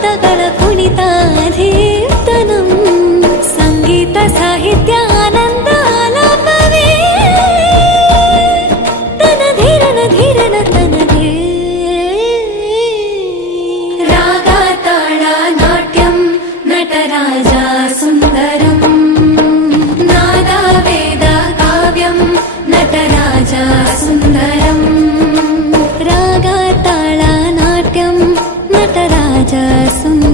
ಪದಗಳ ಕುಣಿತಾಧೀರ್ತನಂ ಸಂಗೀತ ಸಾಹಿತ್ಯ ಆನಂದ ಆಲಾಪವೇ ತನ ಧೀರನ ಧೀರನ ತನದೇ ರಾಗ ತಾಳ ನಾಟ್ಯಂ ನಟರಾಜ ಸುಂದರಂ ನಾದ ವೇದ ಕಾವ್ಯಂ ನಟರಾಜ ಸುಂದರಂ ರಾಗ ತಾಳ ನಾಟ್ಯಂ ನಟರಾಜ ಸುಂದರಂ